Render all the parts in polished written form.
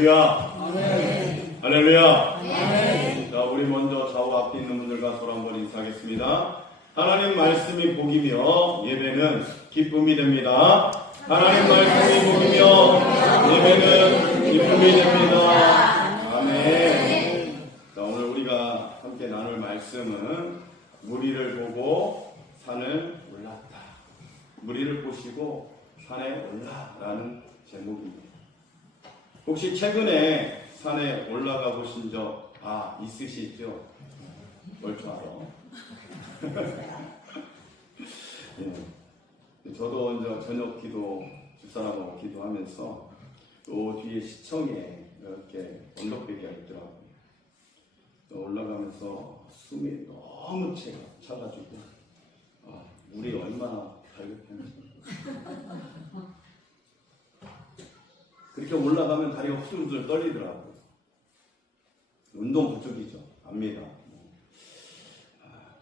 할렐루야. 아멘. 할렐루야. 아멘. 자, 우리 먼저 좌우 앞에 있는 분들과 서로 한번 인사하겠습니다. 하나님 말씀이 복이며 예배는 기쁨이 됩니다. 하나님 말씀이 복이며 예배는 기쁨이 됩니다. 아멘. 자, 오늘 우리가 함께 나눌 말씀은 무리를 보고 산을 올랐다. 무리를 보시고 산에 올라라는 제목입니다. 혹시 최근에 산에 올라가 보신 적 있으시죠? 멀쩡하러. 예. 저도 이제 저녁 기도, 집사람하고 기도하면서 또 뒤에 시청에 이렇게 언덕배기가 있더라고요. 올라가면서 숨이 너무 차가지고 물이 얼마나 달급했는지. 그렇게 올라가면 다리가 후들후들 떨리더라고요. 운동 부족이죠. 압니다.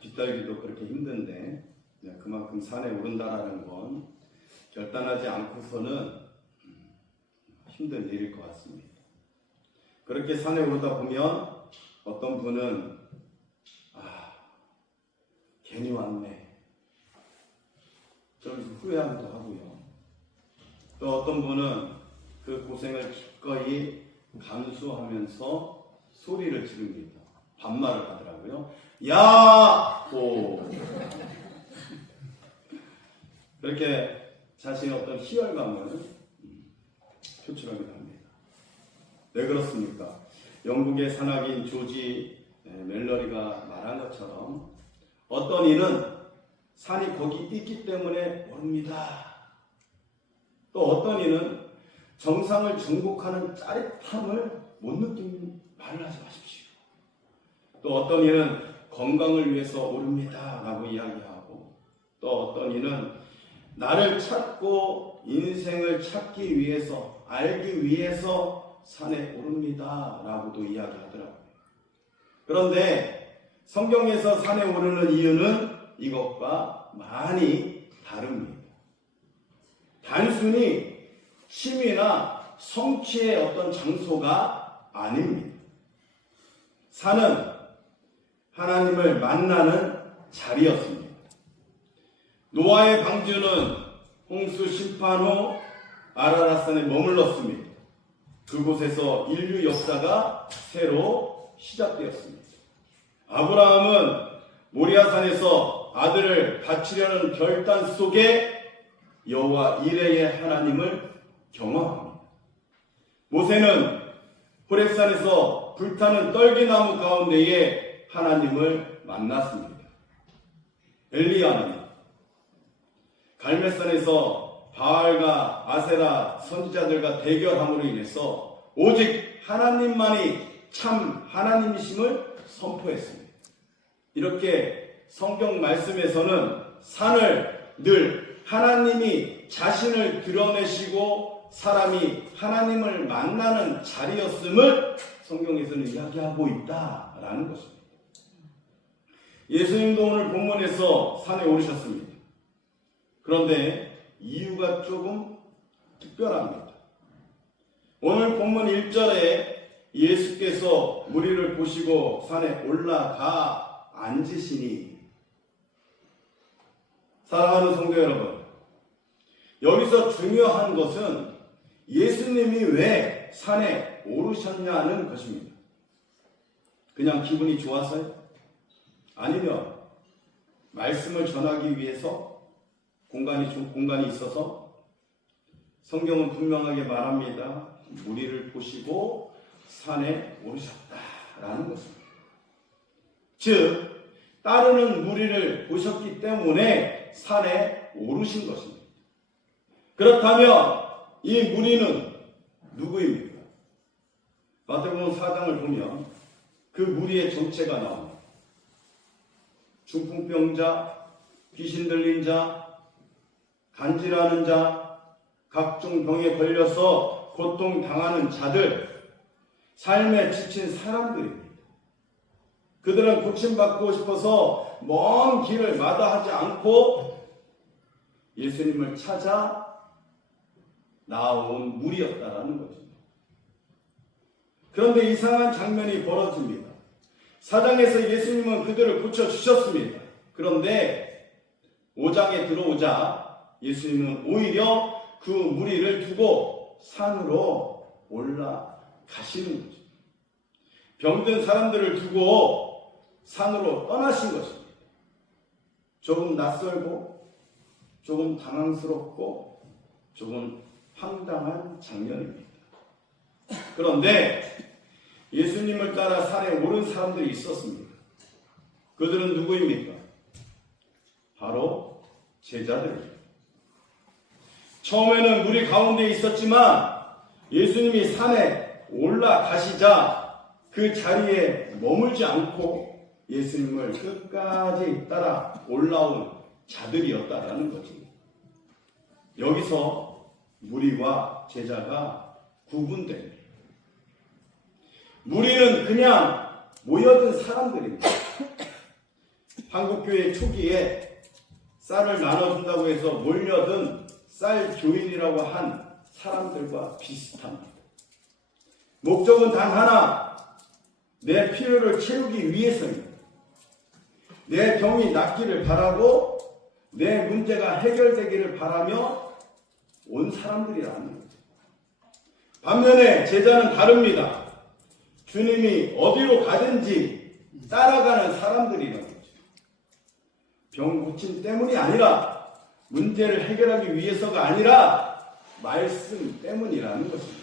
빗달기도 그렇게 힘든데 그만큼 산에 오른다라는 건 결단하지 않고서는 힘든 일일 것 같습니다. 그렇게 산에 오르다 보면 어떤 분은 괜히 왔네. 좀 후회하기도 하고요. 또 어떤 분은 그 고생을 기꺼이 감수하면서 소리를 지릅니다. 반말을 하더라고요. 야호! 그렇게 자신의 어떤 희열감을 표출하기도 합니다. 왜 그렇습니까? 영국의 산악인 조지 멜러리가 말한 것처럼 어떤 이는 산이 거기 있기 때문에 오릅니다. 또 어떤 이는 정상을 정복하는 짜릿함을 못 느끼는 말을 하지 마십시오. 또 어떤 이는 건강을 위해서 오릅니다 라고 이야기하고, 또 어떤 이는 나를 찾고 인생을 찾기 위해서, 알기 위해서 산에 오릅니다 라고도 이야기하더라고요. 그런데 성경에서 산에 오르는 이유는 이것과 많이 다릅니다. 단순히 취미나 성취의 어떤 장소가 아닙니다. 산은 하나님을 만나는 자리였습니다. 노아의 방주는 홍수 심판 후 아라랏산에 머물렀습니다. 그곳에서 인류 역사가 새로 시작되었습니다. 아브라함은 모리아산에서 아들을 바치려는 결단 속에 여호와 이레의 하나님을 경험합니다. 모세는 호렙산에서 불타는 떨기나무 가운데에 하나님을 만났습니다. 엘리야는 갈멜산에서 바알과 아세라 선지자들과 대결함으로 인해서 오직 하나님만이 참 하나님이심을 선포했습니다. 이렇게 성경 말씀에서는 산을 늘 하나님이 자신을 드러내시고 사람이 하나님을 만나는 자리였음을 성경에서는 이야기하고 있다라는 것입니다. 예수님도 오늘 본문에서 산에 오르셨습니다. 그런데 이유가 조금 특별합니다. 오늘 본문 1절에 예수께서 무리를 보시고 산에 올라가 앉으시니, 사랑하는 성도 여러분, 여기서 중요한 것은 예수님이 왜 산에 오르셨냐는 것입니다. 그냥 기분이 좋아서요? 아니면 말씀을 전하기 위해서 공간이 있어서? 성경은 분명하게 말합니다. 무리를 보시고 산에 오르셨다라는 것입니다. 즉 따르는 무리를 보셨기 때문에 산에 오르신 것입니다. 그렇다면 이 무리는 누구입니까? 마태복음 4장을 보면 그 무리의 정체가 나옵니다. 중풍병자, 귀신 들린 자, 간질하는 자, 각종 병에 걸려서 고통당하는 자들, 삶에 지친 사람들입니다. 그들은 고침받고 싶어서 먼 길을 마다하지 않고 예수님을 찾아 나온 무리였다라는 거죠. 그런데 이상한 장면이 벌어집니다. 4장에서 예수님은 그들을 고쳐주셨습니다. 그런데 5장에 들어오자 예수님은 오히려 그 무리를 두고 산으로 올라가시는 거죠. 병든 사람들을 두고 산으로 떠나신 것입니다. 조금 낯설고 조금 당황스럽고 조금 황당한 장면입니다. 그런데 예수님을 따라 산에 오른 사람들이 있었습니다. 그들은 누구입니까? 바로 제자들입니다. 처음에는 무리 가운데 있었지만 예수님이 산에 올라가시자 그 자리에 머물지 않고 예수님을 끝까지 따라 올라온 자들이었다라는 거지. 여기서 무리와 제자가 구분됩니다. 무리는 그냥 모여든 사람들입니다. 한국교회 초기에 쌀을 나눠준다고 해서 몰려든 쌀교인이라고 한 사람들과 비슷합니다. 목적은 단 하나, 내 필요를 채우기 위해서입니다. 내 병이 낫기를 바라고 내 문제가 해결되기를 바라며 온 사람들이라는 거죠. 반면에 제자는 다릅니다. 주님이 어디로 가든지 따라가는 사람들이라는 거죠. 병 고침 때문이 아니라 문제를 해결하기 위해서가 아니라 말씀 때문이라는 것입니다.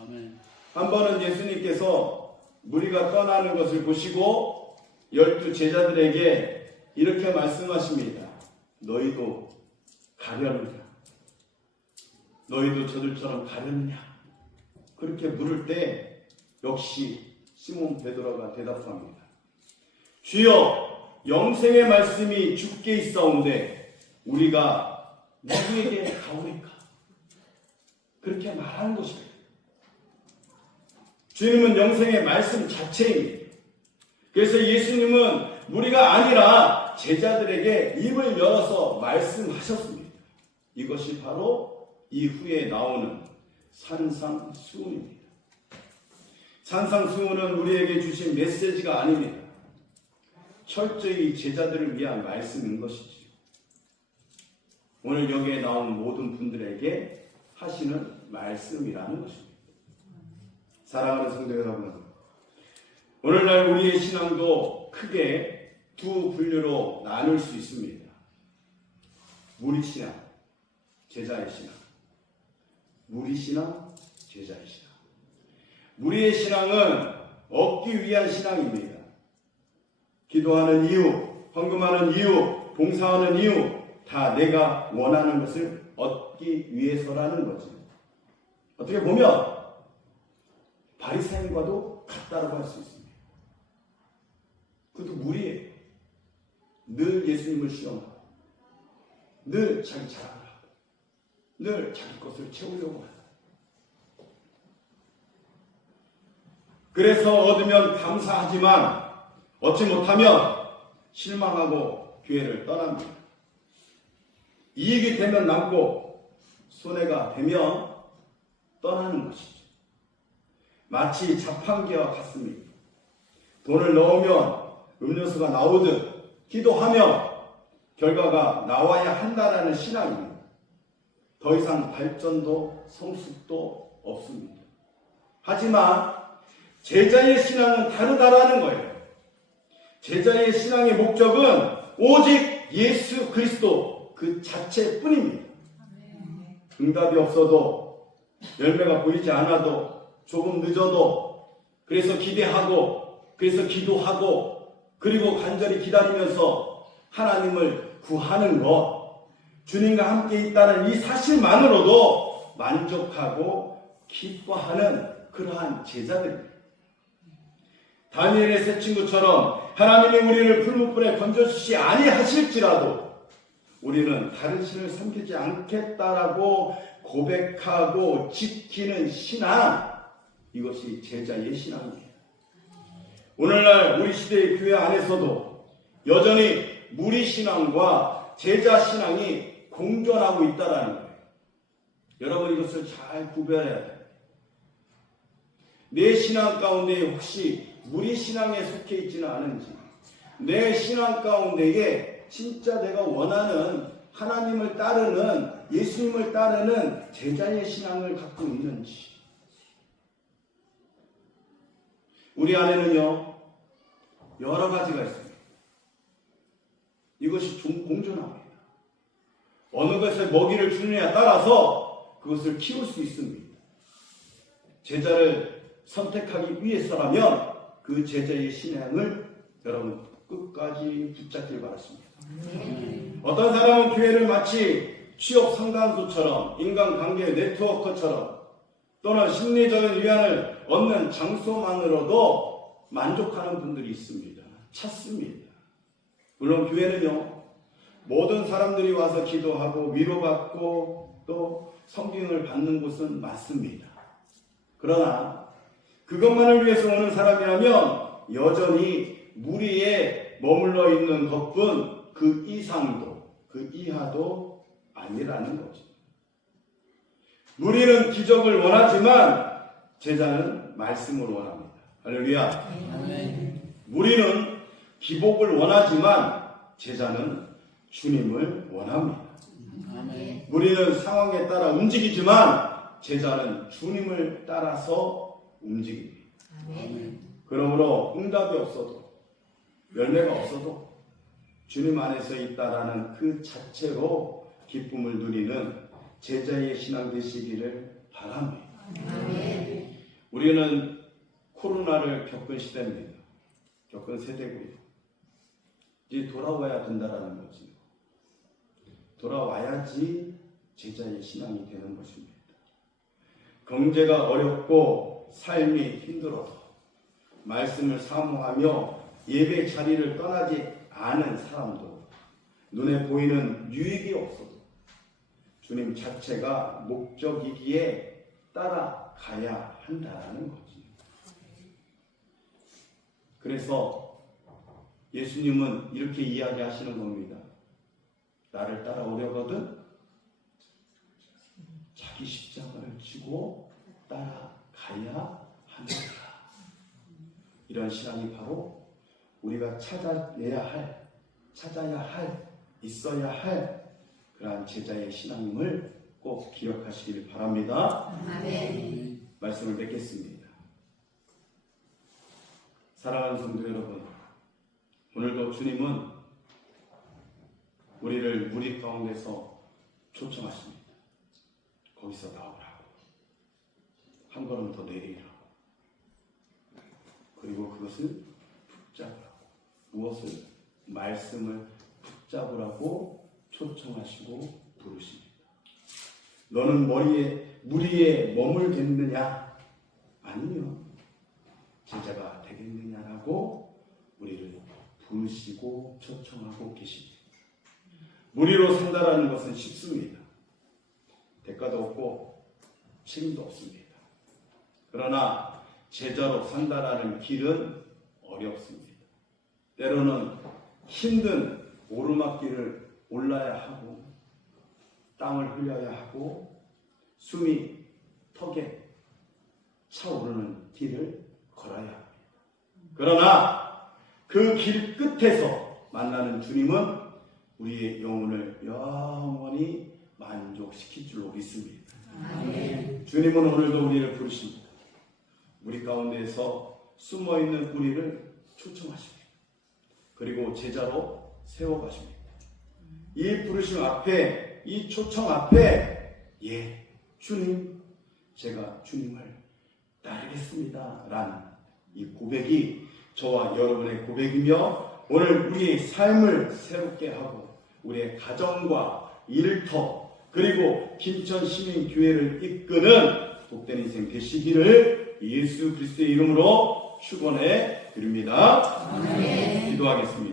아멘. 한 번은 예수님께서 무리가 떠나는 것을 보시고 12 제자들에게 이렇게 말씀하십니다. 너희도 가려느냐? 너희도 저들처럼 가려느냐? 그렇게 물을 때 역시 시몬 베드로가 대답합니다. 주여, 영생의 말씀이 주께 있사온데 우리가 누구에게 가오리까? 그렇게 말하는 것입니다. 주님은 영생의 말씀 자체입니다. 그래서 예수님은 무리가 아니라 제자들에게 입을 열어서 말씀하셨습니다. 이것이 바로 이후에 나오는 산상수훈입니다. 산상수훈은 우리에게 주신 메시지가 아닙니다. 철저히 제자들을 위한 말씀인 것이지요. 오늘 여기에 나온 모든 분들에게 하시는 말씀이라는 것입니다. 사랑하는 성도 여러분, 오늘날 우리의 신앙도 크게 두 분류로 나눌 수 있습니다. 무리신앙, 제자의 신앙. 무리신앙, 제자의 신앙. 무리의 신앙은 얻기 위한 신앙입니다. 기도하는 이유, 헌금하는 이유, 봉사하는 이유 다 내가 원하는 것을 얻기 위해서라는 거죠. 어떻게 보면 바리새인과도 같다고 할 수 있습니다. 그것도 무리예요. 늘 예수님을 시험하고 늘 자기 자랑을 하고 늘 자기 것을 채우려고 한다. 그래서 얻으면 감사하지만 얻지 못하면 실망하고 교회를 떠납니다. 이익이 되면 남고 손해가 되면 떠나는 것이죠. 마치 자판기와 같습니다. 돈을 넣으면 음료수가 나오듯 기도하면 결과가 나와야 한다라는 신앙입니다. 더 이상 발전도 성숙도 없습니다. 하지만 제자의 신앙은 다르다라는 거예요. 제자의 신앙의 목적은 오직 예수 그리스도 그 자체뿐입니다. 응답이 없어도 열매가 보이지 않아도 조금 늦어도 그래서 기대하고 그래서 기도하고 그리고 간절히 기다리면서 하나님을 구하는 것, 주님과 함께 있다는 이 사실만으로도 만족하고 기뻐하는 그러한 제자들입니다. 다니엘의 세 친구처럼 하나님이 우리를 풀무불에 던져주시 아니하실지라도 우리는 다른 신을 섬기지 않겠다라고 고백하고 지키는 신앙, 이것이 제자의 신앙입니다. 오늘날 우리 시대의 교회 안에서도 여전히 무리신앙과 제자신앙이 공존하고 있다는 거예요. 여러분 이것을 잘 구별해야 돼요. 내 신앙 가운데 혹시 무리신앙에 속해 있지는 않은지, 내 신앙 가운데에 진짜 내가 원하는 하나님을 따르는, 예수님을 따르는 제자의 신앙을 갖고 있는지. 우리 안에는요, 여러 가지가 있습니다. 이것이 공존합니다. 어느 것에 먹이를 주느냐에 따라서 그것을 키울 수 있습니다. 제자를 선택하기 위해서라면 그 제자의 신앙을 여러분 끝까지 붙잡길 바랍니다. 어떤 사람은 교회를 마치 취업 상담소처럼, 인간관계 네트워크처럼, 또는 심리적인 위안을 얻는 장소만으로도 만족하는 분들이 있습니다. 찾습니다. 물론 교회는요, 모든 사람들이 와서 기도하고 위로받고 또 성경을 받는 곳은 맞습니다. 그러나 그것만을 위해서 오는 사람이라면 여전히 무리에 머물러 있는 것뿐 그 이상도 그 이하도 아니라는 거죠. 무리는 기적을 원하지만 제자는 말씀을 원합니다. 할렐루야. 무리는 기복을 원하지만 제자는 주님을 원합니다. 무리는 상황에 따라 움직이지만 제자는 주님을 따라서 움직입니다. 그러므로 응답이 없어도, 열매가 없어도 주님 안에서 있다라는 그 자체로 기쁨을 누리는 제자의 신앙 되시기를 바랍니다. 우리는 코로나를 겪은 시대입니다. 겪은 세대고요. 이제 돌아와야 된다라는 거지. 돌아와야지 제자의 신앙이 되는 것입니다. 경제가 어렵고 삶이 힘들어도 말씀을 사모하며 예배 자리를 떠나지 않은 사람도, 눈에 보이는 유익이 없어도 주님 자체가 목적이기에 따라가야 한다는 거지. 그래서 예수님은 이렇게 이야기하시는 겁니다. 나를 따라오려거든 자기 십자가를 지고 따라가야 합니다. 이런 신앙이 바로 우리가 찾아야 할, 있어야 할 그러한 제자의 신앙임을 꼭 기억하시길 바랍니다. 아멘. 말씀을 맺겠습니다. 사랑하는 성도 여러분, 오늘도 주님은 우리를 무리 가운데서 초청하십니다. 거기서 나오라고, 한 걸음 더 내리라고, 그리고 그것을 붙잡으라고, 무엇을? 말씀을 붙잡으라고 초청하시고 부르십니다. 너는 무리에 머물겠느냐? 아니요, 제자가 되겠느냐라고 우리를 부르시고 초청하고 계십니다. 무리로 산다라는 것은 쉽습니다. 대가도 없고 책임도 없습니다. 그러나 제자로 산다라는 길은 어렵습니다. 때로는 힘든 오르막길을 올라야 하고, 땀을 흘려야 하고, 숨이 턱에 차오르는 길을 걸어야 합니다. 그러나 그 길 끝에서 만나는 주님은 우리의 영혼을 영원히 만족시킬 줄로 믿습니다. 아멘. 주님은 오늘도 우리를 부르십니다. 우리 가운데에서 숨어있는 우리를 초청하십니다. 그리고 제자로 세워가십니다. 이 부르심 앞에, 이 초청 앞에, 예, 주님, 제가 주님을 따르겠습니다 라는 이 고백이 저와 여러분의 고백이며, 오늘 우리의 삶을 새롭게 하고 우리의 가정과 일터, 그리고 김천시민교회를 이끄는 복된 인생 되시기를 예수 그리스도의 이름으로 축원해 드립니다. 아멘. 기도하겠습니다.